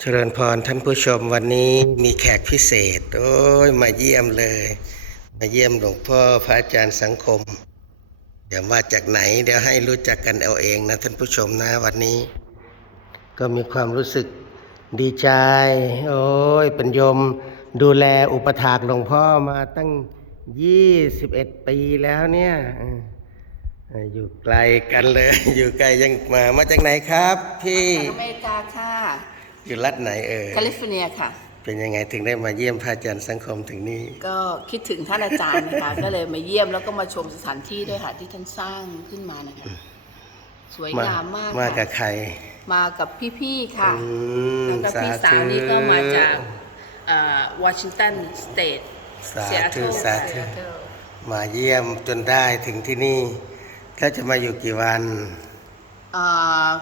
เจริญพรท่านผู้ชมวันนี้มีแขกพิเศษ โอ้ยมาเยี่ยมเลย มาเยี่ยมหลวงพ่อพระอาจารย์สังคม เดี๋ยวมาจากไหน เดี๋ยวให้รู้จักกันเอาเองนะท่านผู้ชมนะวันนี้ ก็มีความรู้สึกดีใจ โอ้ยเป็นโยมดูแลอุปถากหลวงพ่อมาตั้ง21ปีแล้วเนี่ยออเอออยู่ไกลกันเลย อยู่ไกลยังมามาจากไหนครับพี่อเมริกาค่ะ อยู่รัฐไหนเอ่ยแคลิฟอร์เนียค่ะ เป็นยังไงถึงได้มาเยี่ยมพระอาจารย์สังคมถึงนี่ก็คิดถึงท่านอาจารย์นะคะ ก็เลยมาเยี่ยมแล้วก็มาชมสถานที่ด้วยค่ะที่ท่านสร้างขึ้นมานะคะ สวยงามมากมากับค่ะใคร มากับพี่ๆค่ะ อืมแล้วก็พี่สาวนี่ก็มาจากวอชิงตันสเตทสาซีแอตธุเทิลสาธุมาเยี่ยมจนได้ถึงที่นี่ก็จะมาอยู่กี่วัน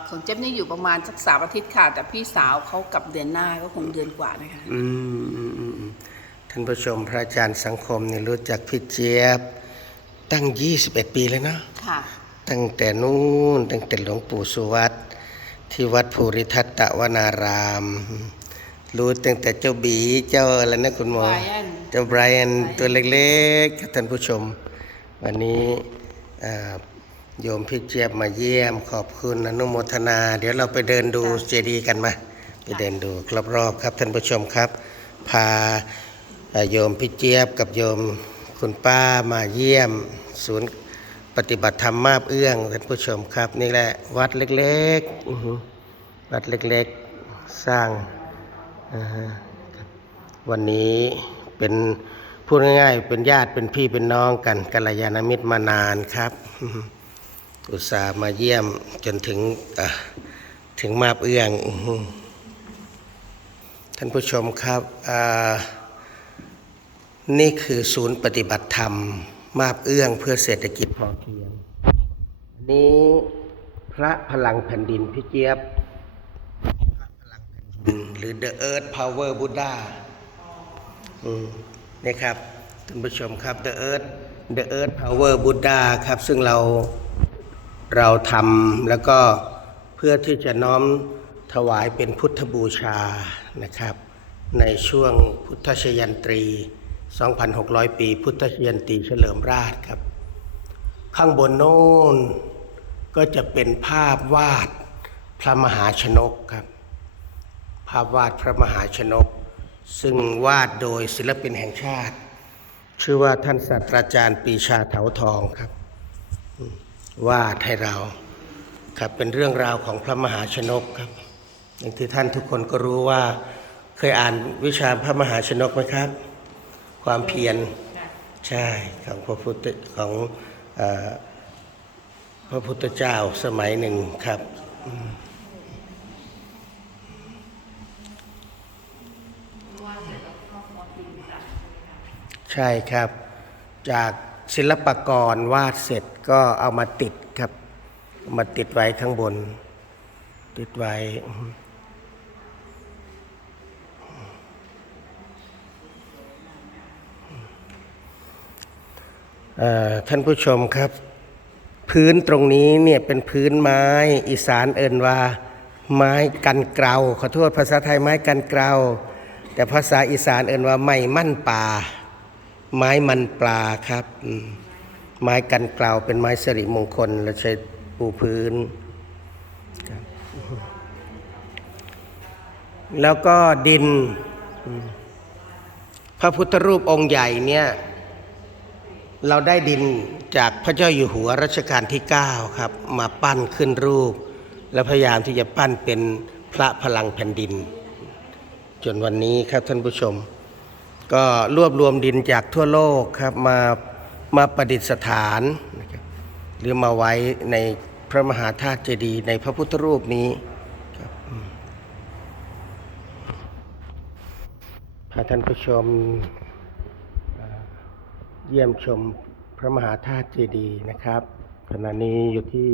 ของเจ๊บนี่อยู่ประมาณสักสามอาทิตย์ค่ะ แต่พี่สาวเขากลับเดือนหน้าก็คงเดือนกว่านะคะ อืมอืมอืมท่านผู้ชมพระอาจารย์สังคมนี่รู้จักพี่เจี๊ยบตั้ง 21 ปีเลยเนาะค่ะ ตั้งแต่นู้นตั้งแต่หลวงปู่สุวัตที่วัดภูริทัตตวนาราม รู้ตั้งแต่เจ้าบีเจ้าอะไรนะคุณหมอ Brian เจ้าไบรอันตัวเล็กๆครับท่านผู้ชม วันนี้อ่า โยมพี่เจี๊ยบมาเยี่ยมขอบคุณอนุโมทนา เดี๋ยวเราไปเดินดูเจดีย์กันมาไปเดินดูรอบๆครับท่านผู้ชมครับ พาเอ่อโยมพี่เจี๊ยบกับโยมคุณป้ามาเยี่ยม ศูนย์ปฏิบัติธรรมมาบเอื้องท่านผู้ชมครับ นี่แหละวัดเล็กๆอื้อหือวัดเล็กๆสร้างอ่าฮะวันนี้เป็นพูดง่ายๆ เป็นญาติเป็นพี่เป็นน้องกันกัลยาณมิตรมานานครับ อุตส่าห์มาเยี่ยมจนถึงถึงมาบเอื้อง ท่านผู้ชมครับนี่คือศูนย์ปฏิบัติธรรม มาบเอื้องเพื่อเศรษฐกิจพอเพียงนี้พระพลังแผ่นดินพี่เจี๊ยบหรือ The Earth Power Buddha นี่ครับท่านผู้ชมครับ The Earth The Earth Power Buddha ครับ ซึ่งเรา เราทำแล้วก็เพื่อที่จะน้อมถวายเป็นพุทธบูชานะครับ ในช่วงพุทธชยันตรี 2,600 ปี พุทธชยันตรีเฉลิมราชครับ ข้างบนโน้นก็จะเป็นภาพวาดพระมหาชนกครับ ภาพวาดพระมหาชนก ซึ่งวาดโดยศิลปินแห่งชาติ ชื่อว่าท่านศาสตราจารย์ปีชาเถาทองครับ วาดให้เราครับเป็นเรื่องราวของพระมหาชนกครับ อย่างที่ท่านทุกคนก็รู้ว่าเคยอ่านวิชาพระมหาชนกไหมครับ ความเพียรใช่ของพระพุทธของอพระพุทธเจ้าสมัยหนึ่งครับใช่ครับจาก ศิลปกรวาดเสร็จก็เอามาติดครับ มาติดไว้ข้างบน ติดไว้ ท่านผู้ชมครับ พื้นตรงนี้เนี่ยเป็นพื้นไม้อีสานเอินว่า ไม้กันเกลาขอโทษภาษาไทยไม้กันเกลาแต่ภาษาอีสานเอินว่าไม้มั่นป่า ไม้มันปลาครับไม้กันกล่าวเป็นไม้สิริมงคลเราใช้ปูพื้น แล้วก็ดิน พระพุทธรูปองค์ใหญ่เนี่ย เราได้ดินจากพระเจ้าอยู่หัวรัชกาลที่ 9 ครับ มาปั้นขึ้นรูป แล้วพยายามที่จะปั้นเป็นพระพลังแผ่นดิน จนวันนี้ครับท่านผู้ชม ก็รวบรวมดินจากทั่วโลกครับมามาประดิษฐานนะครับหรือมาไว้ในพระมหาธาตุเจดีย์ในพระพุทธรูปนี้ครับพาท่านผู้ชมเยี่ยมชมพระมหาธาตุเจดีย์นะครับขณะนี้อยู่ที่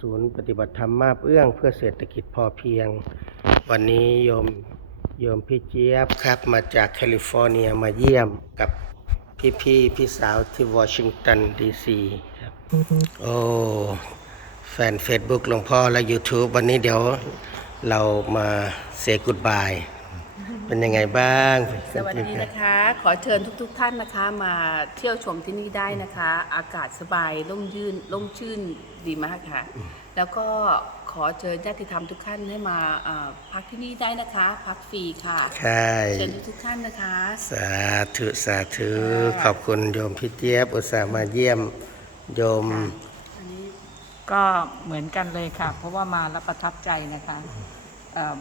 ศูนย์ปฏิบัติธรรมมาบเอื้องเพื่อเศรษฐกิจพอเพียง วันนี้โยม โยมพี่เจี๊ยบครับมาจากแคลิฟอร์เนียมาเยี่ยมกับพี่พี่ๆพี่สาวที่วอชิงตันดีซีครับโอ้แฟน Facebook หลวงพ่อและ YouTube วันนี้เดี๋ยวเรามาเซกุดบายเป็นยังไงบ้าง สวัสดีนะคะ ขอเชิญทุกๆท่านนะคะ มาเที่ยวชมที่นี่ได้นะคะ อากาศสบายร่มยื่นร่มชื่นดีมากค่ะ แล้วก็ อเชิญญาติธรรมทุกท่านให้มาเอ่อพักที่นี่ได้นะคะ พักฟรีค่ะใช่เชิญทุกๆท่านนะคะ สาธุสาธุขอบคุณโยมพี่เจี๊ยบอุตส่าห์มาเยี่ยมโยมอันนี้ก็เหมือนกันเลยค่ะ เพราะว่ามาแล้วประทับใจนะคะเอิ่ม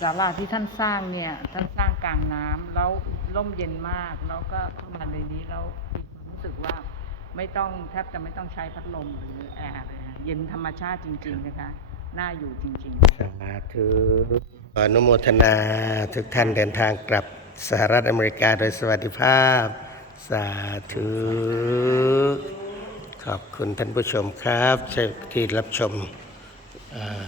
ศาลาที่ท่านสร้างเนี่ยท่านสร้างกลางน้ำแล้วร่มเย็นมากแล้วก็เข้ามาในนี้แล้วมีความรู้สึกว่าไม่ต้องแทบจะไม่ต้องใช้พัดลมหรือแอร์เลยค่ะเย็นธรรมชาติจริง ๆ นะคะ น่าอยู่จริงๆ สาธุออนุโมทนาทุกท่านเดินทางกลับสหรัฐอเมริกาโดยสวัสดิภาพ สาธุ ขอบคุณท่านผู้ชมครับที่รับชมอ่า